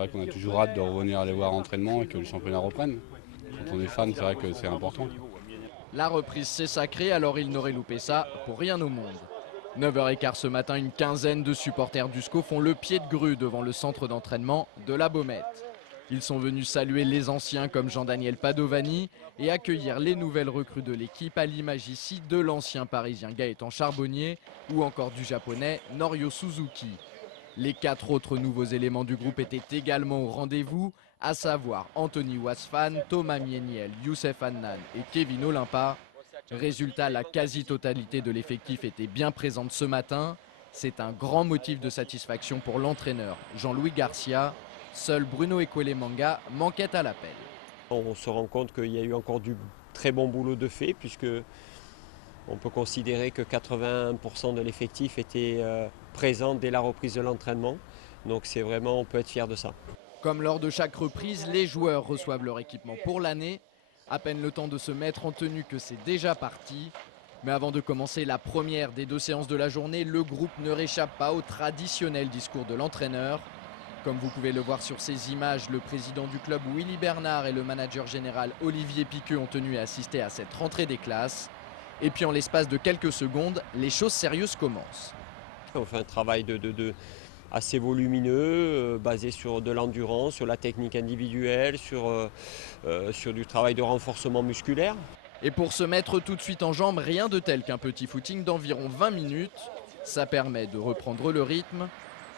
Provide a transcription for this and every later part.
vrai qu'on a toujours hâte de revenir les voir à l'entraînement et que le championnat reprenne. Quand on est fan, c'est vrai que c'est important. La reprise c'est sacré, alors il n'aurait loupé ça pour rien au monde. 9h15 ce matin, une quinzaine de supporters du SCO font le pied de grue devant le centre d'entraînement de la Baumette. Ils sont venus saluer les anciens comme Jean-Daniel Padovani et accueillir les nouvelles recrues de l'équipe, à l'image ici de l'ancien parisien Gaëtan Charbonnier ou encore du japonais Norio Suzuki. Les 4 autres nouveaux éléments du groupe étaient également au rendez-vous, à savoir Anthony Wasfan, Thomas Mieniel, Youssef Hannan et Kevin Olympa. Résultat, la quasi-totalité de l'effectif était bien présente ce matin. C'est un grand motif de satisfaction pour l'entraîneur Jean-Louis Garcia. Seul Bruno Ekwelemanga manquait à l'appel. On se rend compte qu'il y a eu encore du très bon boulot de fait, puisque on peut considérer que 80% de l'effectif était présent dès la reprise de l'entraînement. Donc c'est vraiment, on peut être fier de ça. Comme lors de chaque reprise, les joueurs reçoivent leur équipement pour l'année. À peine le temps de se mettre en tenue que c'est déjà parti. Mais avant de commencer la première des 2 séances de la journée, le groupe ne réchappe pas au traditionnel discours de l'entraîneur. Comme vous pouvez le voir sur ces images, le président du club Willy Bernard et le manager général Olivier Piqueux ont tenu à assister à cette rentrée des classes. Et puis en l'espace de quelques secondes, les choses sérieuses commencent. On fait un travail assez volumineux, basé sur de l'endurance, sur la technique individuelle, sur du travail de renforcement musculaire. Et pour se mettre tout de suite en jambes, rien de tel qu'un petit footing d'environ 20 minutes. Ça permet de reprendre le rythme.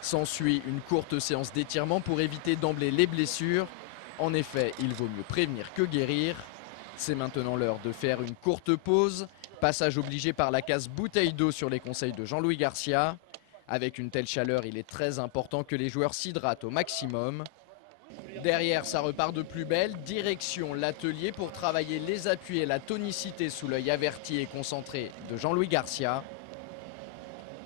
S'ensuit une courte séance d'étirement pour éviter d'emblée les blessures. En effet, il vaut mieux prévenir que guérir. C'est maintenant l'heure de faire une courte pause. Passage obligé par la case bouteille d'eau sur les conseils de Jean-Louis Garcia. Avec une telle chaleur, il est très important que les joueurs s'hydratent au maximum. Derrière, ça repart de plus belle. Direction l'atelier pour travailler les appuis et la tonicité sous l'œil averti et concentré de Jean-Louis Garcia.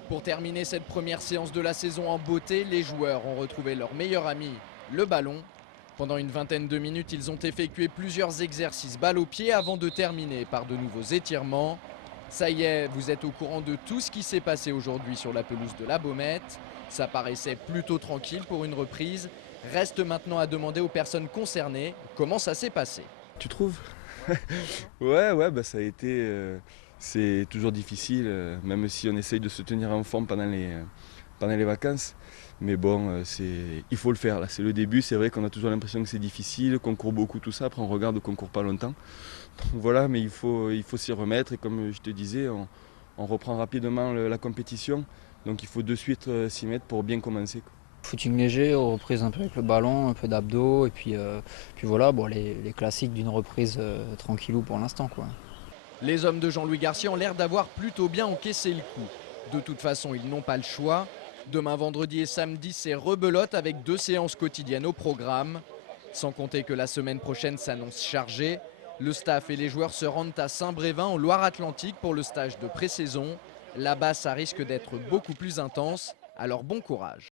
Pour terminer cette première séance de la saison en beauté, les joueurs ont retrouvé leur meilleur ami, le ballon. Pendant une vingtaine de minutes, ils ont effectué plusieurs exercices balle au pied avant de terminer par de nouveaux étirements. Ça y est, vous êtes au courant de tout ce qui s'est passé aujourd'hui sur la pelouse de la Baumette. Ça paraissait plutôt tranquille pour une reprise. Reste maintenant à demander aux personnes concernées comment ça s'est passé. Tu trouves? Ouais, bah ça a été... c'est toujours difficile, même si on essaye de se tenir en forme pendant les vacances. Mais bon, il faut le faire, là c'est le début. C'est vrai qu'on a toujours l'impression que c'est difficile, qu'on court beaucoup, tout ça. Après on regarde qu'on ne court pas longtemps. Donc voilà, mais il faut s'y remettre. Et comme je te disais, on reprend rapidement la compétition. Donc il faut de suite s'y mettre pour bien commencer, quoi. Footing léger, reprise un peu avec le ballon, un peu d'abdos et puis voilà, bon, les classiques d'une reprise tranquillou pour l'instant, quoi. Les hommes de Jean-Louis Garcia ont l'air d'avoir plutôt bien encaissé le coup. De toute façon, ils n'ont pas le choix. Demain, vendredi et samedi, c'est rebelote avec 2 séances quotidiennes au programme. Sans compter que la semaine prochaine s'annonce chargée. Le staff et les joueurs se rendent à Saint-Brévin en Loire-Atlantique pour le stage de pré-saison. Là-bas, ça risque d'être beaucoup plus intense, alors bon courage.